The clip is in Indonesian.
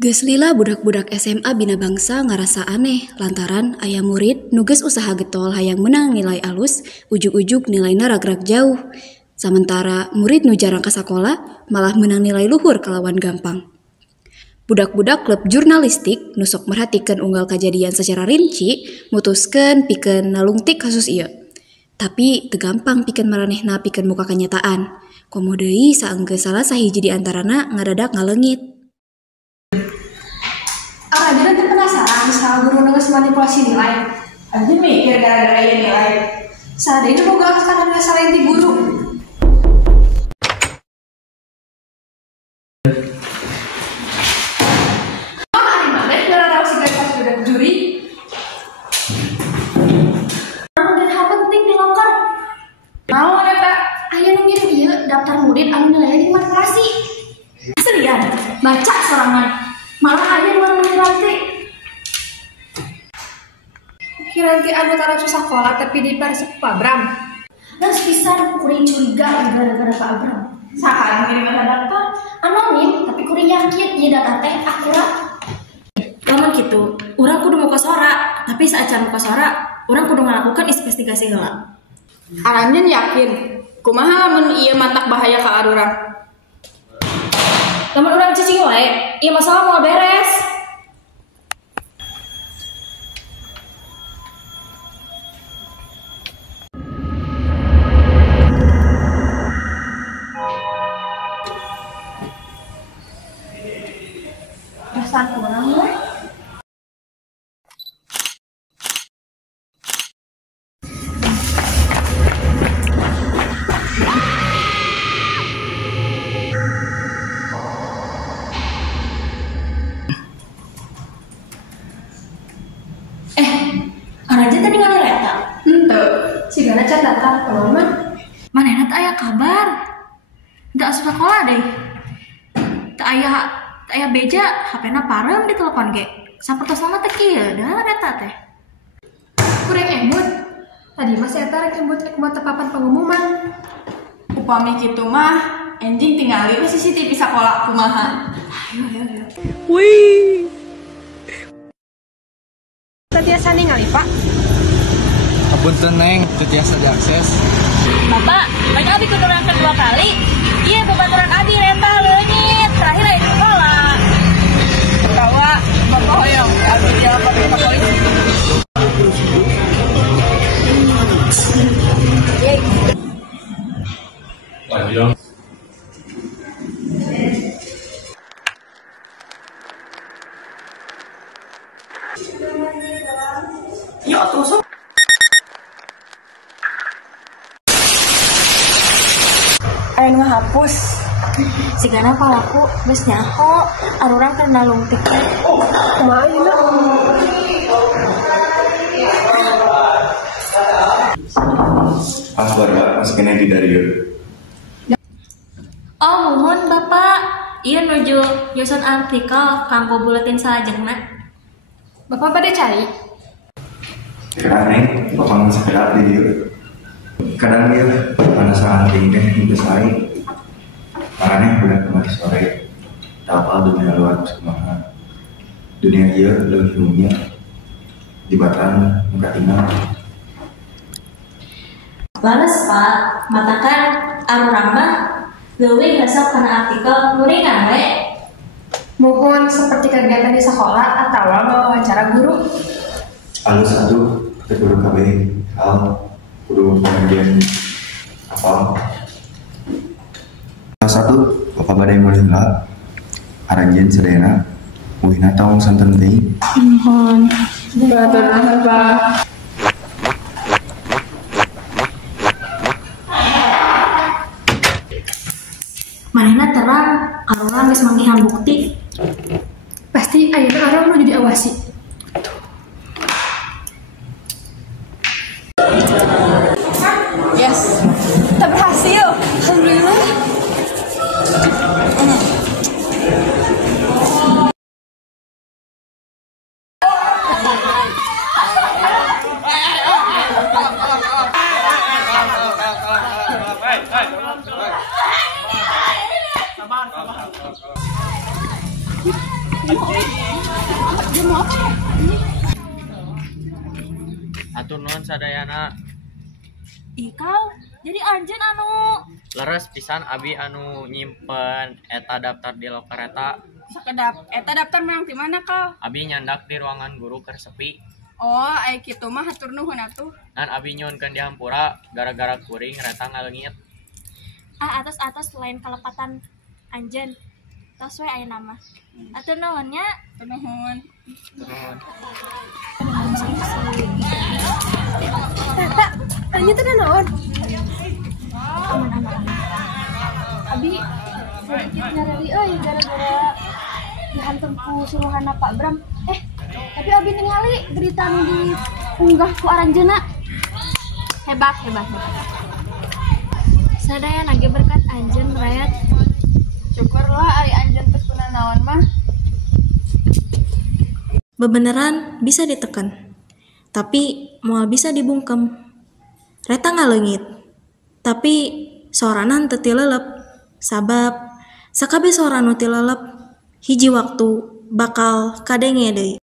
Geus lila budak-budak SMA Bina Bangsa ngarasa aneh lantaran aya murid nugas usaha getol hayang menang nilai alus, ujug-ujug nilainya ragrag jauh. Sementara murid nu jarang ka sakola malah menang nilai luhur kalawan gampang. Budak-budak klub jurnalistik nusok merhatikeun unggal kejadian secara rinci, mutuskeun pikeun nalungtik kasus ieu. Tapi teu gampang pikeun maranehna pikeun muka kenyataan. Komo deui saenggeus salah sahiji di antarana ngadadak ngaleungit. Jadi nanti penasaran misalnya guru nulis manipulasi nilai. Nanti mikir gara-gara ya nilai. Saat ini mau gak sekarang ngasalahin di guru. Oh, hari mana gara-gara si guys pas udah juri. Namun hal penting di loker. Mau neta? Ayo nungguin dia daftar murid anu nilainya di manipulasi. Serian, baca sorangan. Malah aja luar Kiranti. Kiranti anu tara susah sekolah tapi di Persib Pak Abram. Dan sepisah kuring curiga gara-gara Pak Abram. Sakarang ini mana daftar anonim tapi kuring yakin ieu data teh akurat. Lamun kitu, urang kudu muka sora, tapi saacan muka sora, urang kudu ngalakukan investigasi heula. Aranjeun yakin kumaha lamun ieu matak bahaya ka arurang? Lamun urang cicing wae, ieu masalah mau beres. Perasaan kurang we. Araja tadi ngalih leta. Henteu, sigana can daftar kumaha mah. Manehna teu aya kabar. Teu asup sakola deui. Teu aya beja, HP-na parem di telepon ge. Sapertos nama teh kieu, da eta teh. Kurang emut. Tadi mah saya tarik emut mau tepapan pengumuman. Upami kitu mah, ending tinggali we CCTV sakola kumaha. Ayo. Wih. Tetiasa ningali Pak. Apunten Neng, teu tiasa diakses. Bapak, mereka abi kudu rangket 2 kali. Iya, babaturan abi renta leungit. Terakhir aya di sekolah. Kawa, Bapak hoyong, abi dia pakai polisi. Lanjut. Ya terus. Aya nu hapus. Sigana palaku geus nyaho, arurang keur nalungtik. Kumaha ieu? Baru masih kena di dari Oh, mohon Bapak. Ieu nuju nyusun artikel kanggo buletin salajengna. Bapak pada cari? sekarang Neng, bapak masih kena di dia. Kadang dia penasaran tinggi untuk saya. Karena bulan kemarin sore, tapal dunia luar kumaha. Dunia dia lebih umumnya di Batam muka tinggal. Bales Pak, matakan arurang mah leuwih resep kana artikel nuringan we. Mohon seperti kegiatan di sekolah atau wawancara guru. Alus satu, guru KB, hal, guru pengajian apa? Salah satu, bapak badai mulai lah, aranjen sedena, wihna taung santen teh. Mohon. Batur Pak. Manehna terang, arurang geus manggihan bukti. Pasti ayeuna orang mau jadi awasi. Yes, kita berhasil. Alhamdulillah. Atur nuhun sadayana. Ih kau, jadi anjeun anu Leres pisan abi anu nyimpen eta daftar di loker eta. Sakedap eta daftar menang di mana kau? Abi nyandak di ruangan guru keur sepi. Oh, ai kitu mah hatur nuhun atuh. Dan abi nyuhunkeun di hampura gara-gara kuring reta ngaleungit. atas lain kalepatan anjeun. Tos we aya nama. Atur nuhun nya. Hatur nuhun. Nuhun. Tanya teh naon? Abi sedikit nyarari euy gara-gara dihantam ku suruhanna Pak Bram. Tapi abi ningali berita nu diunggah ku aranjeuna. Hebat. Sadayana ge berkat anjeun merayat. Syukurlah ari anjeun teh naon mah. Bebeneran bisa ditekan, tapi moal bisa dibungkem. Reta ngaleungit, tapi soranan teu ti leuleup. Sabab sakabeh soran nu ti leuleup hiji waktu bakal kadenge deui.